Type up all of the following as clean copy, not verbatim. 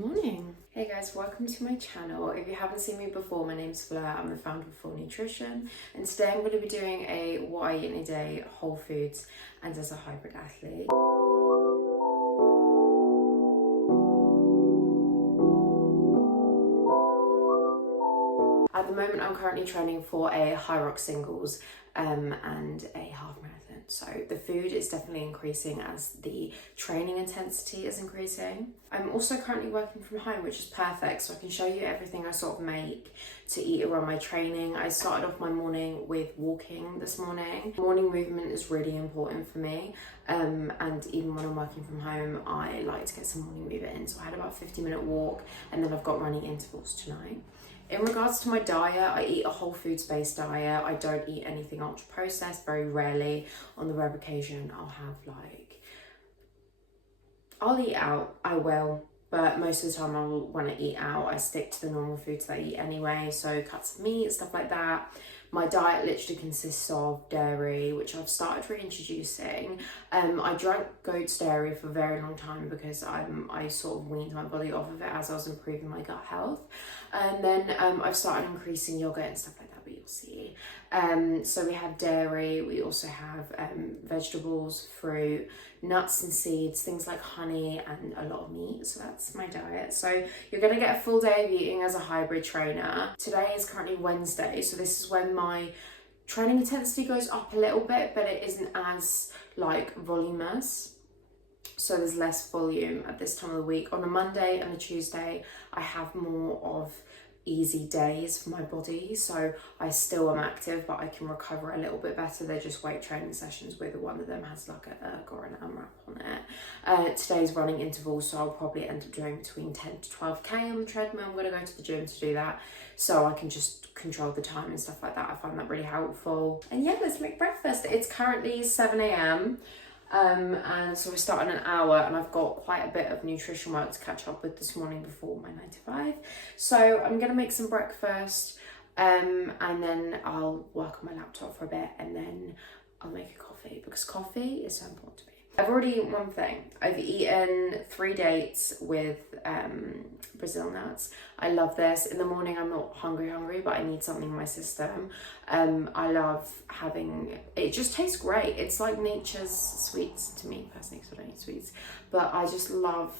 morning. Hey guys, welcome to my channel. If you haven't seen me before, my name's Fleur. I'm the founder of fleur4nutrition, and today I'm going to be doing a what I eat in a day, whole foods, and as a hybrid athlete. At the moment, I'm currently training for a high rock singles and a half marathon. So the food is definitely increasing as the training intensity is increasing. I'm also currently working from home, which is perfect. So I can show you everything I sort of make to eat around my training. I started off my morning with walking this morning. Morning movement is really important for me. And even when I'm working from home, I like to get some morning movement in. So I had about a 50-minute walk, and then I've got running intervals tonight. In regards to my diet, I eat a whole foods based diet. I don't eat anything ultra processed, very rarely. On the rare occasion, I'll eat out, I will. But most of the time when I eat out, I stick to the normal foods that I eat anyway. So cuts of meat, stuff like that. My diet literally consists of dairy, which I've started reintroducing. I drank goat's dairy for a very long time because I sort of weaned my body off of it as I was improving my gut health. And then I've started increasing yogurt and stuff like that, but you'll see. So we have dairy, we also have vegetables, fruit, nuts and seeds, things like honey, and a lot of meat. So that's my diet. So you're going to get a full day of eating as a hybrid trainer. Today is currently Wednesday, so this is when my training intensity goes up a little bit, but it isn't as voluminous. So there's less volume at this time of the week. On a Monday and a Tuesday, I have more of easy days for my body, so I still am active, but I can recover a little bit better. They're just weight training sessions where one of them has like an erg or an AMRAP on it. Today's running interval, so I'll probably end up doing between 10 to 12k on the treadmill. I'm going to go to the gym to do that, so I can just control the time and stuff like that. I find that really helpful. And yeah, let's make breakfast. It's currently 7 a.m. And so we start in an hour, and I've got quite a bit of nutrition work to catch up with this morning before my 9 to 5. So I'm gonna make some breakfast, and then I'll work on my laptop for a bit, and then I'll make a coffee, because coffee is so important to me. I've already eaten one thing. I've eaten 3 dates with Brazil nuts. I love this. In the morning, I'm not hungry, but I need something in my system. I love having, it just tastes great. It's like nature's sweets to me personally, because I don't eat sweets. But I just love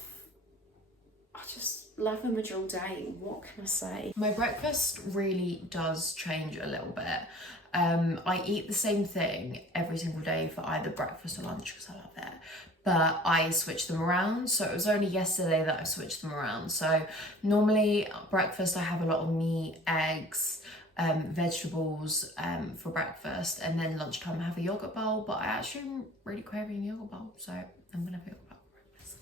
them all day. What can I say? My breakfast really does change a little bit. I eat the same thing every single day for either breakfast or lunch because I love it, but I switch them around. So it was only yesterday that I switched them around. So normally breakfast, I have a lot of meat, eggs, vegetables for breakfast, and then lunchtime I have a yogurt bowl, but I actually am really craving a yogurt bowl, so I'm gonna have a yogurt bowl for breakfast.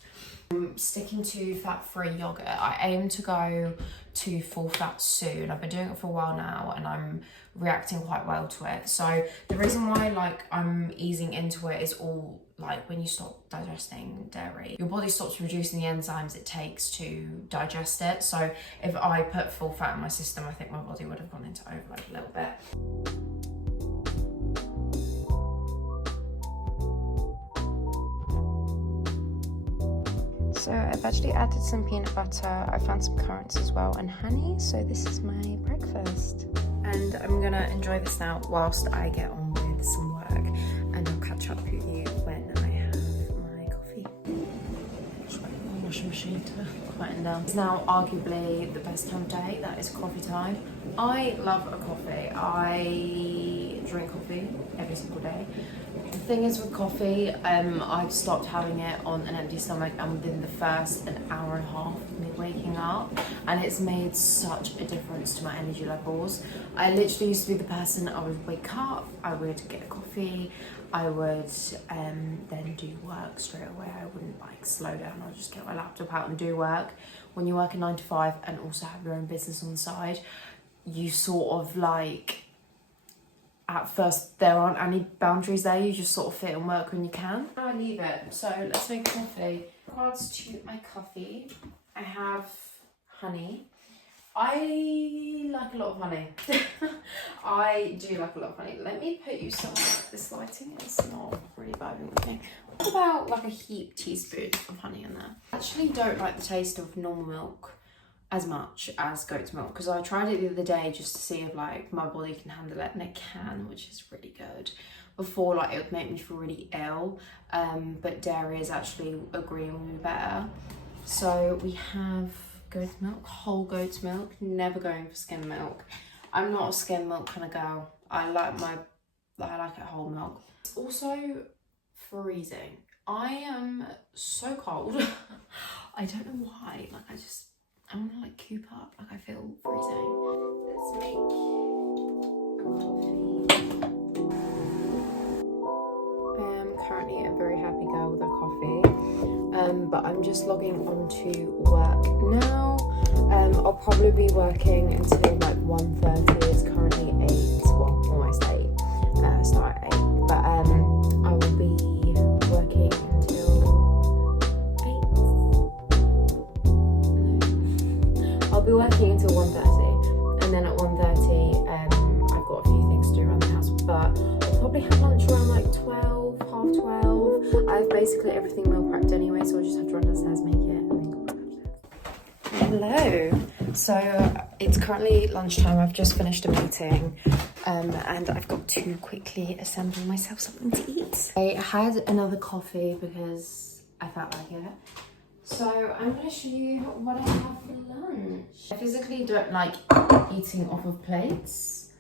I'm sticking to fat-free yogurt. I aim to go to full fat soon. I've been doing it for a while now, and I'm reacting quite well to it. So the reason why I'm easing into it is all when you stop digesting dairy, your body stops producing the enzymes it takes to digest it. So if I put full fat in my system, I think my body would have gone into overload a little bit. So I've actually added some peanut butter, I found some currants as well, and honey. So this is my breakfast. And I'm gonna enjoy this now whilst I get on with some work, and I'll catch up with you when I have my coffee. Just waiting on the washing machine to quieten down. It's now arguably the best time of day, that is coffee time. I love a coffee. I drink coffee every single day. The thing is with coffee, I've stopped having it on an empty stomach, and within the first an hour and a half of me waking up, and it's made such a difference to my energy levels. I literally used to be the person, I would wake up, I would get a coffee, I would then do work straight away. I wouldn't slow down, I'll just get my laptop out and do work. When you work a 9 to 5 and also have your own business on the side, you sort of at first there aren't any boundaries there, you just sort of fit and work when you can. I leave it, so let's make coffee. In regards to my coffee, I have honey. I like a lot of honey. I do like a lot of honey. Let me put you somewhere. This lighting is not really vibing with me. About like a heaped teaspoon of honey in there. I actually don't like the taste of normal milk as much as goat's milk, because I tried it the other day just to see if like my body can handle it, and it can, which is really good. Before, like, it would make me feel really ill, but dairy is actually agreeing with me better. So we have goat's milk, whole goat's milk, never going for skim milk. I'm not a skim milk kind of girl. I like it whole milk. It's also freezing. I am so cold. I don't know why. Like, I want to like coop up. Like, I feel freezing. Let's make a coffee. I am currently a very happy girl with a coffee. But I'm just logging on to work now. I'll probably be working until like 1:30. It's currently 8, well, almost 8. Start at 8. But I will be working until 8. No. I'll be working until 1:30, and then at 1:30 I've got a few things to do around the house, but I'll probably have lunch around like 12, half 12. I have basically everything meal prepped anyway, so I'll just have to run downstairs, make it, and then go back upstairs. Hello. So it's currently lunchtime. I've just finished a meeting, and I've got to quickly assemble myself something to eat. I had another coffee because I felt like it. So I'm going to show you what I have for lunch. I physically don't like eating off of plates.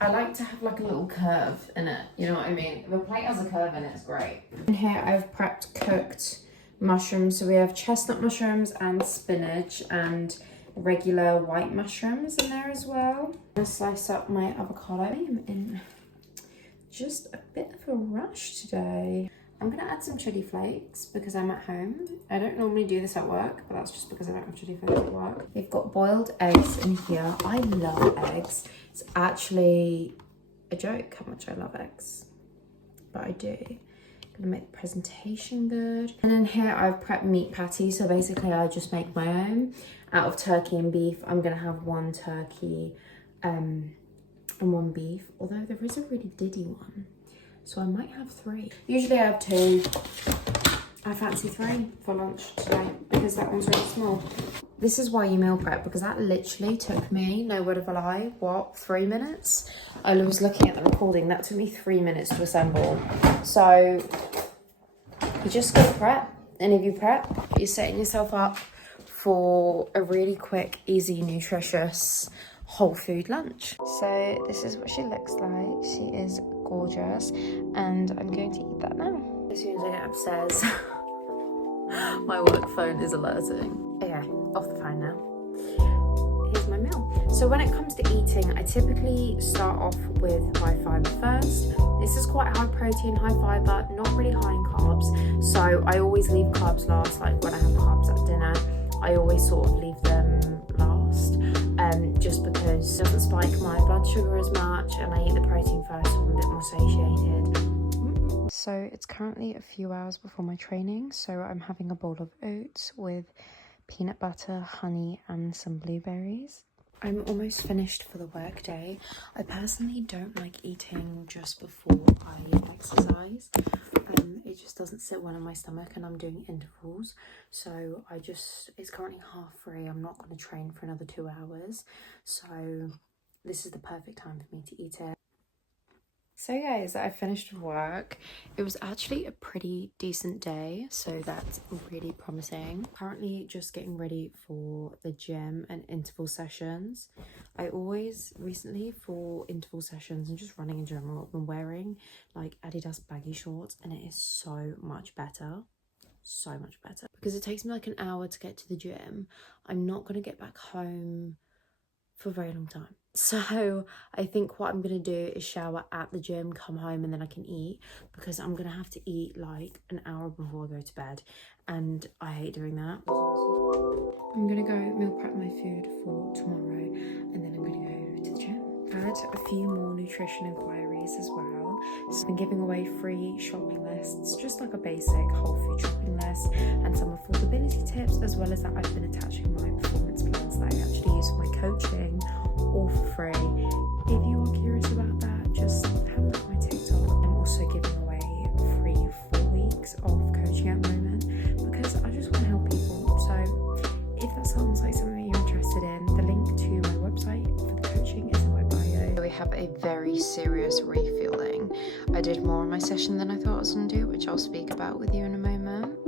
I like to have like a little curve in it, you know what I mean? If a plate has a curve in it, it's great. In here I've prepped cooked mushrooms. So we have chestnut mushrooms and spinach and regular white mushrooms in there as well. I'm gonna slice up my avocado. I am in just a bit of a rush today. I'm gonna add some chili flakes because I'm at home. I don't normally do this at work, but that's just because I don't have chili flakes at work. We've got boiled eggs in here. I love eggs. It's actually a joke how much I love eggs, but I do. Gonna make the presentation good. And in here I've prepped meat patties. So basically I just make my own out of turkey and beef. I'm gonna have one turkey and one beef, although there is a really diddy one, so I might have 3. Usually I have 2. I fancy 3 for lunch today because that one's really small. This is why you meal prep, because that literally took me, no word of a lie, what, 3 minutes? I was looking at the recording, that took me 3 minutes to assemble. So you just go prep, and if you prep, you're setting yourself up for a really quick, easy, nutritious, whole food lunch. So this is what she looks like. She is gorgeous, and I'm going to eat that now. As soon as I get upstairs, my work phone is alerting. Okay, off the phone now. Here's my meal. So when it comes to eating, I typically start off with high fiber first. This is quite high protein, high fiber, not really high in carbs. So I always leave carbs last, like when I have carbs at dinner. I always sort of leave them last, just because it doesn't spike my blood sugar as much, and I eat the protein first so I'm a bit more satiated. So it's currently a few hours before my training, so I'm having a bowl of oats with peanut butter, honey, and some blueberries. I'm almost finished for the workday. I personally don't like eating just before I exercise. It just doesn't sit well in my stomach, and I'm doing intervals. So it's currently 3:30. I'm not going to train for another 2 hours. So this is the perfect time for me to eat it. So guys, I finished work. It was actually a pretty decent day, so that's really promising. Currently just getting ready for the gym and interval sessions. I always recently, for interval sessions and just running in general, I've been wearing like Adidas baggy shorts, and it is so much better. So much better. Because it takes me like an hour to get to the gym. I'm not going to get back home for a very long time. So I think what I'm going to do is shower at the gym, come home, and then I can eat, because I'm going to have to eat like an hour before I go to bed, and I hate doing that. I'm going to go meal prep my food for tomorrow, and then I'm going to go to the gym. I had a few more nutrition inquiries as well. So I've been giving away free shopping lists, just like a basic whole food shopping list, and some affordability tips, as well as that I've been attaching my performance plans that I actually use for my coaching, all for free. If you are curious about that, just have a look at my TikTok. I'm also giving away free 4 weeks of very serious refueling. I did more on my session than I thought I was going to do, which I'll speak about with you in a moment.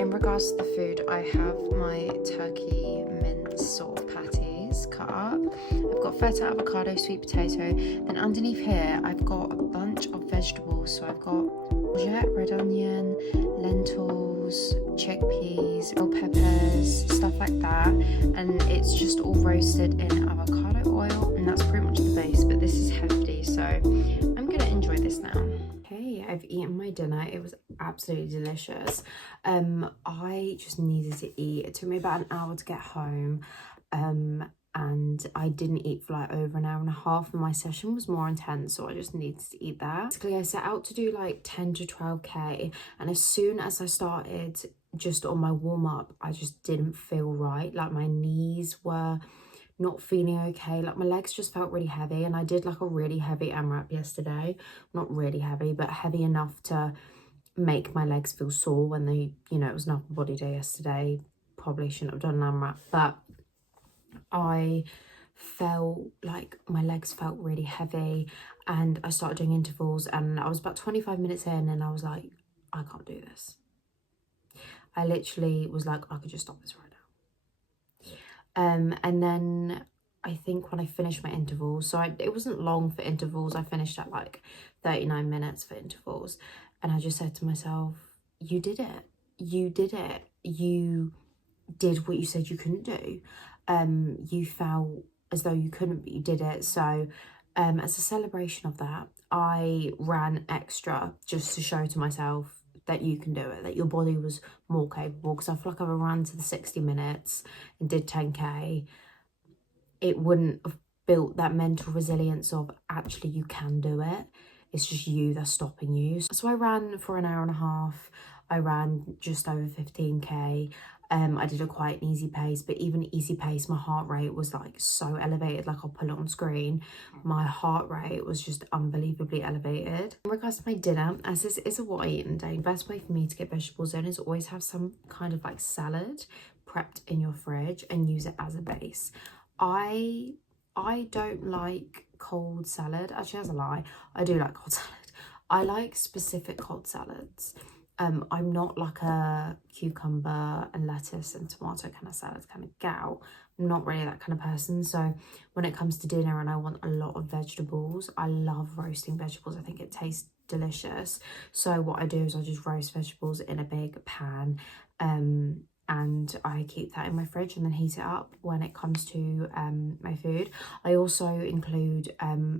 In regards to the food, I have my turkey mince sort of patties cut up. I've got feta, avocado, sweet potato. Then underneath here, I've got a bunch of vegetables. So I've got courgette, red onion, lentils, chickpeas, bell peppers, stuff like that. And it's just all roasted in avocado oil, and that's pretty much the base, but this is hefty, so I'm gonna enjoy this now. Okay, I've eaten my dinner. It was absolutely delicious. I just needed to eat. It took me about an hour to get home, and I didn't eat for like over an hour and a half, and my session was more intense, so I just needed to eat that. Basically, I set out to do like 10 to 12k, and as soon as I started just on my warm-up, I just didn't feel right. Like my knees were not feeling okay, like my legs just felt really heavy, and I did like a really heavy AMRAP yesterday. Not really heavy, but heavy enough to make my legs feel sore when they, you know, it was an upper body day yesterday. Probably shouldn't have done an AMRAP, but I felt like my legs felt really heavy, and I started doing intervals, and I was about 25 minutes in, and I was like, I can't do this. I literally was like, I could just stop this right now. And then I think when I finished my intervals, so it wasn't long for intervals, I finished at like 39 minutes for intervals, and I just said to myself, you did it, you did it, you did what you said you couldn't do. You felt as though you couldn't, but you did it. So as a celebration of that, I ran extra just to show to myself that you can do it, that your body was more capable, because I feel like if I ran to the 60 minutes and did 10k, it wouldn't have built that mental resilience of actually you can do it. It's just you that's stopping you. So I ran for an hour and a half. I ran just over 15k. I did a quite easy pace, but even easy pace, my heart rate was like so elevated. Like I'll put it on screen. My heart rate was just unbelievably elevated. In regards to my dinner, as this is a what I eat in a day, the best way for me to get vegetables in is always have some kind of like salad prepped in your fridge and use it as a base. I don't like cold salad. Actually, that's a lie. I do like cold salad. I like specific cold salads. I'm not like a cucumber and lettuce and tomato kind of salad kind of gal. I'm not really that kind of person. So when it comes to dinner and I want a lot of vegetables, I love roasting vegetables. I think it tastes delicious. So what I do is I just roast vegetables in a big pan, and I keep that in my fridge and then heat it up when it comes to my food. I also include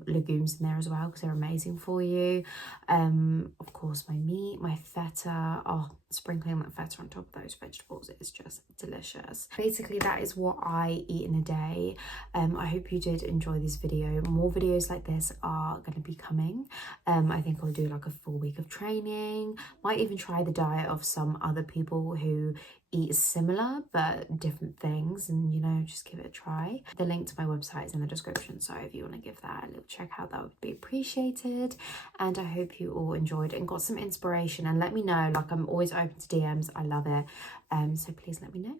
legumes in there as well because they're amazing for you. Of course, my meat, my feta. Oh, sprinkling that feta on top of those vegetables is just delicious. Basically, that is what I eat in a day. I hope you did enjoy this video. More videos like this are going to be coming. I think I'll do like a full week of training. Might even try the diet of some other people who eat similar but different things, and you know, just give it a try. The link to my website is in the description, so if you want to give that a little check out, that would be appreciated. And I hope you all enjoyed and got some inspiration, and let me know. Like, I'm always open to DMs. I love it. So please let me know.